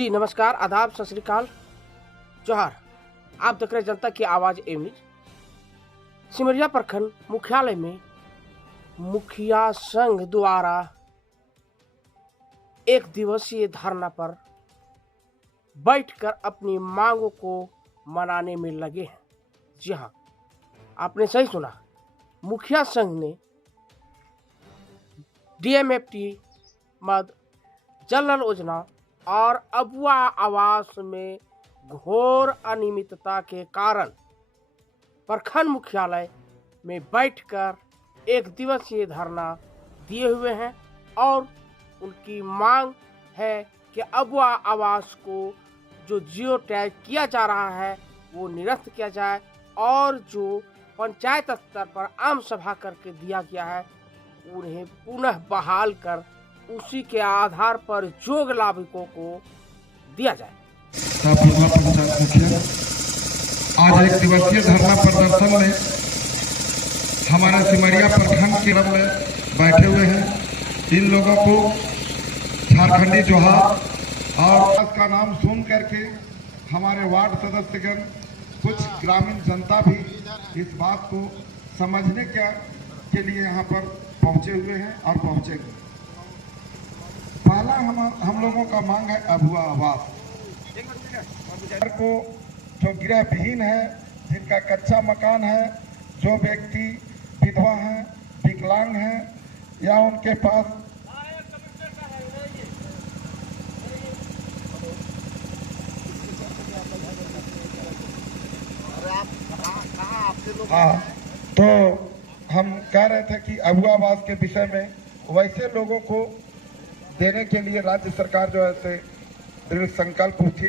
जी नमस्कार, आदाब, सत श्री अकाल, जोहार। आप देख रहे जनता की आवाज़ एवं न्यूज। सिमरिया प्रखंड मुख्यालय में मुखिया संघ द्वारा एक दिवसीय धरना पर बैठकर अपनी मांगों को मनाने में लगे हैं। जी हाँ, आपने सही सुना। मुखिया संघ ने डीएमएफटी मद, जल नल योजना और अबुआ आवास में घोर अनियमितता के कारण प्रखंड मुख्यालय में बैठकर एक दिवसीय धरना दिए हुए हैं और उनकी मांग है कि अबुआ आवास को जो जियो टैग किया जा रहा है वो निरस्त किया जाए और जो पंचायत स्तर पर आम सभा करके दिया गया है उन्हें पुनः बहाल कर उसी के आधार पर जोग लाभुकों को दिया जाए। पंचायत मुखिया आज एक दिवसीय धरना प्रदर्शन में हमारे सिमरिया प्रखंड के रंग में बैठे हुए हैं। इन लोगों को झारखंडी जोहार और का नाम सुन करके हमारे वार्ड सदस्यगण, कुछ ग्रामीण जनता भी इस बात को समझने के लिए यहाँ पर पहुँचे हुए हैं और पहुँचेंगे। पहला हम लोगों का मांग है अबुआ आवास को, जो गृह विहीन है, जिनका कच्चा मकान है, जो व्यक्ति विधवा हैं, विकलांग हैं या उनके पास तो हम कह रहे थे कि अबुआ आवास के विषय में वैसे लोगों को देने के लिए राज्य सरकार जो है दृढ़ संकल्प थी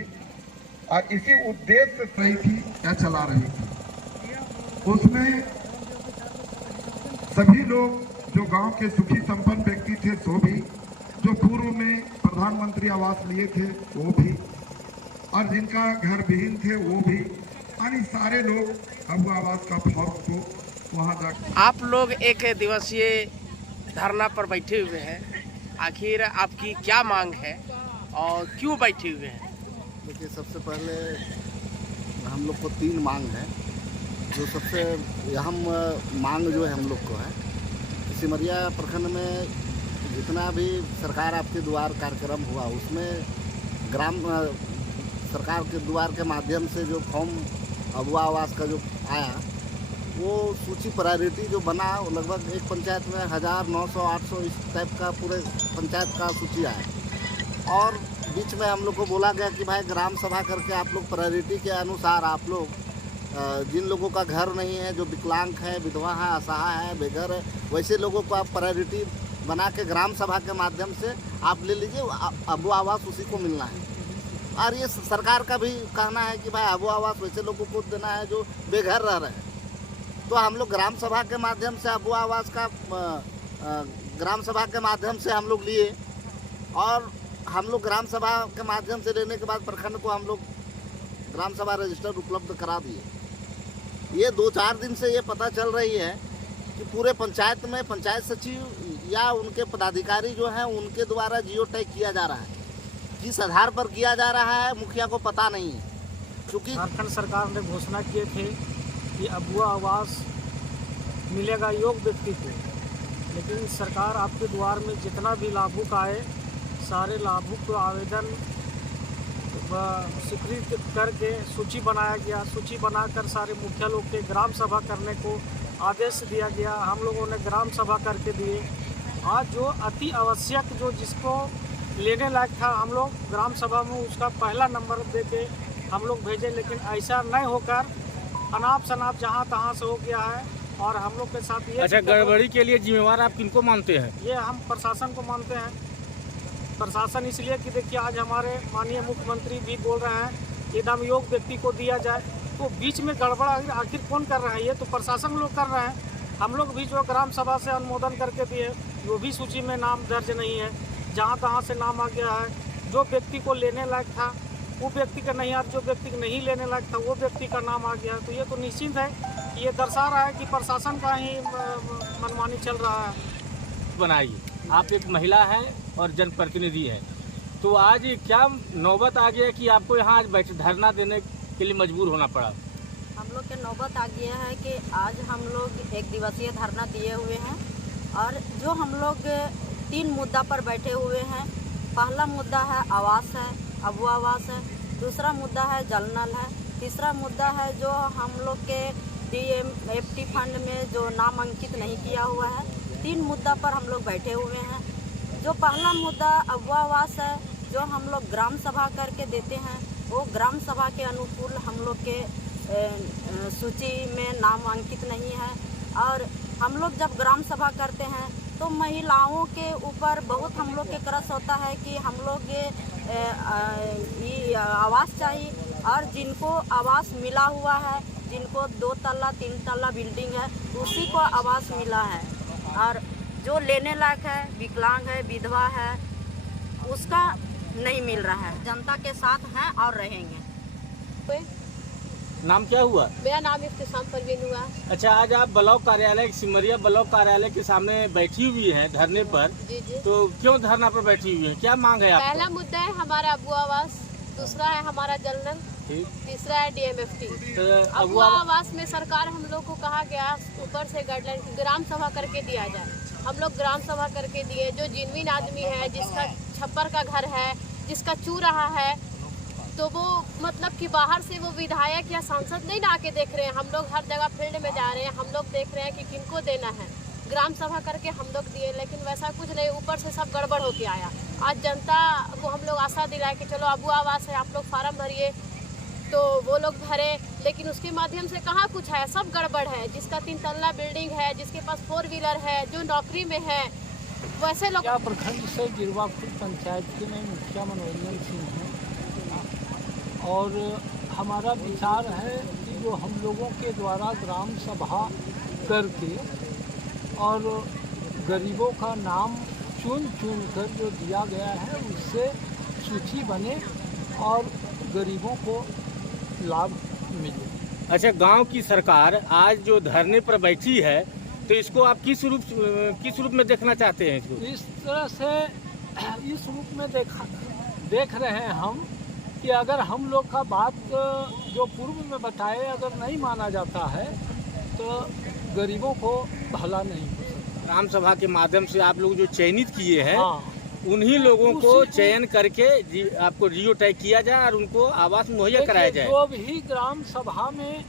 और इसी उद्देश्य से रही थी या चला रही थी। उसमें सभी लोग जो गांव के सुखी संपन्न व्यक्ति थे सो भी, जो पूर्व में प्रधानमंत्री आवास लिए थे वो भी, और जिनका घर विहीन थे वो भी, यानी सारे लोग अबुआ आवास का फॉर्म को वहां जाकर। आप लोग एक दिवसीय धरना पर बैठे हुए हैं, आखिर आपकी क्या मांग है और क्यों बैठे हुए हैं? देखिए, सबसे पहले हम लोग को 3 मांग है। जो सबसे अहम मांग जो है हम लोग को है, सिमरिया प्रखंड में जितना भी सरकार आपके द्वार कार्यक्रम हुआ उसमें ग्राम सरकार के द्वार के माध्यम से जो फॉर्म अबुआ आवास का जो आया वो सूची प्रायोरिटी जो बना, लगभग एक पंचायत में 1000, 900, 800 इस टाइप का पूरे पंचायत का सूची आया। और बीच में हम लोग को बोला गया कि भाई ग्राम सभा करके आप लोग प्रायोरिटी के अनुसार आप लोग जिन लोगों का घर नहीं है, जो विकलांग है, विधवा है, असहाय है, बेघर है, वैसे लोगों को आप प्रायोरिटी बना के ग्राम सभा के माध्यम से आप ले लीजिए, अबुआ आवास उसी को मिलना है। और ये सरकार का भी कहना है कि भाई अबुआ आवास वैसे लोगों को देना है जो बेघर रह रहे हैं। तो हम लोग ग्राम सभा के माध्यम से अबुआ आवास का ग्राम सभा के माध्यम से हम लोग लिए और हम लोग ग्राम सभा के माध्यम से लेने के बाद प्रखंड को हम लोग ग्राम सभा रजिस्टर उपलब्ध करा दिए। ये 2-4 दिन से ये पता चल रही है कि पूरे पंचायत में पंचायत सचिव या उनके पदाधिकारी जो हैं उनके द्वारा जियो टैग किया जा रहा है। किस आधार पर किया जा रहा है मुखिया को पता नहीं है, क्योंकि झारखंड सरकार ने घोषणा किए थे कि अबुआ आवास मिलेगा योग्य व्यक्ति को, लेकिन सरकार आपके द्वार में जितना भी लाभुक आए सारे लाभुक को आवेदन स्वीकृत करके सूची बनाया गया। सूची बनाकर सारे मुखिया लोग के ग्राम सभा करने को आदेश दिया गया। हम लोगों ने ग्राम सभा करके दिए। आज जो अति आवश्यक जो जिसको लेने लायक था हम लोग ग्राम सभा में उसका पहला नंबर दे के हम लोग भेजे, लेकिन ऐसा नहीं होकर अनाप शनाप जहाँ तहाँ से हो गया है। और हम लोग के साथ ये अच्छा, गड़बड़ी के लिए जिम्मेवार आप किनको मानते हैं? ये हम प्रशासन को मानते हैं। प्रशासन इसलिए कि देखिए आज हमारे माननीय मुख्यमंत्री भी बोल रहे हैं एकदम योग्य व्यक्ति को दिया जाए, तो बीच में गड़बड़ आखिर कौन कर रहा है? ये तो प्रशासन लोग कर रहे हैं। हम लोग भी जो ग्राम सभा से अनुमोदन करके दिए वो भी सूची में नाम दर्ज नहीं है। जहाँ तहाँ से नाम आ गया है। जो व्यक्ति को लेने लायक था वो व्यक्ति का नहीं, जो व्यक्ति को नहीं लेने लायक था वो व्यक्ति का नाम आ गया। तो ये तो निश्चित है कि ये दर्शा रहा है कि प्रशासन का ही मनमानी चल रहा है। बनाइए, आप एक महिला हैं और जनप्रतिनिधि हैं, तो आज क्या नौबत आ गया कि आपको यहाँ आज बैठ धरना देने के लिए मजबूर होना पड़ा? हम लोग के नौबत आ गया है कि आज हम लोग एक दिवसीय धरना दिए हुए हैं और जो हम लोग 3 मुद्दा पर बैठे हुए हैं। पहला मुद्दा है आवास है, अबुआ आवास है। दूसरा मुद्दा है जल नल है। तीसरा मुद्दा है जो हम लोग के DMFT फंड में जो नाम अंकित नहीं किया हुआ है। 3 मुद्दा पर हम लोग बैठे हुए हैं। जो पहला मुद्दा अबुआ आवास है, जो हम लोग ग्राम सभा करके देते हैं, वो ग्राम सभा के अनुकूल हम लोग के सूची में नाम अंकित नहीं है। और हम लोग जब ग्राम सभा करते हैं तो महिलाओं के ऊपर बहुत हम लोग के क्रस होता है कि हम लोग ये आवास चाहिए, और जिनको आवास मिला हुआ है, जिनको 2 तल्ला 3 तल्ला बिल्डिंग है, उसी को आवास मिला है। और जो लेने लायक है, विकलांग है, विधवा है, उसका नहीं मिल रहा है। जनता के साथ हैं और रहेंगे। नाम क्या हुआ? मेरा नाम इफ्तिसाम परवीन हुआ। अच्छा, आज आप ब्लॉक कार्यालय सिमरिया ब्लॉक कार्यालय के सामने बैठी हुई हैं धरने पर। जी जी। तो क्यों धरना पर बैठी हुई हैं? क्या मांग है आपको? पहला मुद्दा है हमारा अबुआ आवास, दूसरा है हमारा जल नल, तीसरा है DMFT। तो अबुआ आवास में सरकार हम लोग को कहा गया ऊपर से गाइडलाइन ग्राम सभा करके दिया जाए। हम लोग ग्राम सभा करके दिए। जो जिनविन आदमी है, जिसका छप्पर का घर है, जिसका चू रहा है, तो वो मतलब कि बाहर से वो विधायक या सांसद नहीं ना आके देख रहे हैं। हम लोग हर जगह फील्ड में जा रहे हैं, हम लोग देख रहे हैं कि किनको देना है। ग्राम सभा करके हम लोग दिए, लेकिन वैसा कुछ नहीं, ऊपर से सब गड़बड़ होके आया। आज जनता को हम लोग आशा दिलाए कि चलो अबुआ आवास है, आप लोग फार्म भरिए, तो वो लोग भरे, लेकिन उसके माध्यम से कहाँ कुछ है, सब गड़बड़ है। जिसका 3 तल्ला बिल्डिंग है, जिसके पास 4 व्हीलर है, जो नौकरी में है, वैसे लोग। क्या प्रखंड से गिरवा खुर्द पंचायत के में मुखिया मनोरंजन सिंह हैं, और हमारा विचार है कि जो हम लोगों के द्वारा ग्राम सभा करके और गरीबों का नाम चुन कर जो दिया गया है, उससे सूची बने और गरीबों को लाभ मिले। अच्छा, गांव की सरकार आज जो धरने पर बैठी है, तो इसको आप किस रूप में देखना चाहते हैं? इसको इस तरह से इस रूप में देख रहे हैं हम कि अगर हम लोग का बात जो पूर्व में बताए अगर नहीं माना जाता है तो गरीबों को भला नहीं हो सकता। ग्राम सभा के माध्यम से आप लोग जो चयनित किए हैं, हाँ, उन्हीं लोगों को चयन करके आपको जियो टैग किया जाए और उनको आवास मुहैया कराया जाए। जो भी ग्राम सभा में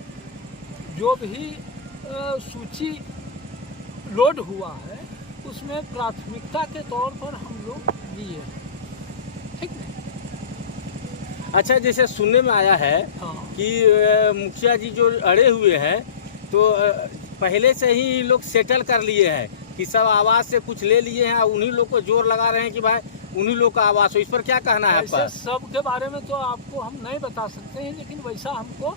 जो भी सूची लोड हुआ है, उसमें प्राथमिकता के तौर पर हम लोग लिए हैं। ठीक है। अच्छा, जैसे सुनने में आया है हाँ। कि मुखिया जी जो अड़े हुए हैं, तो पहले से ही ये लोग सेटल कर लिए हैं कि सब आवास से कुछ ले लिए हैं, और उन्हीं लोग को जोर लगा रहे हैं कि भाई उन्हीं लोग का आवास हो। इस पर क्या कहना है आपका? सब के बारे में तो आपको हम नहीं बता सकते हैं, लेकिन वैसा हमको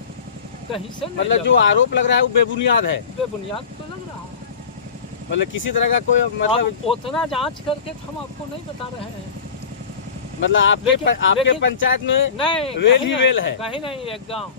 कहीं से नहीं मतलब जो आरोप लग रहा है वो बेबुनियाद है? बेबुनियाद तो लग रहा है। मतलब किसी तरह का कोई मतलब उतना जांच करके हम आपको नहीं बता रहे हैं। मतलब आपके पंचायत में नहीं, वेल ही वेल है? कहीं नहीं, एक गाँव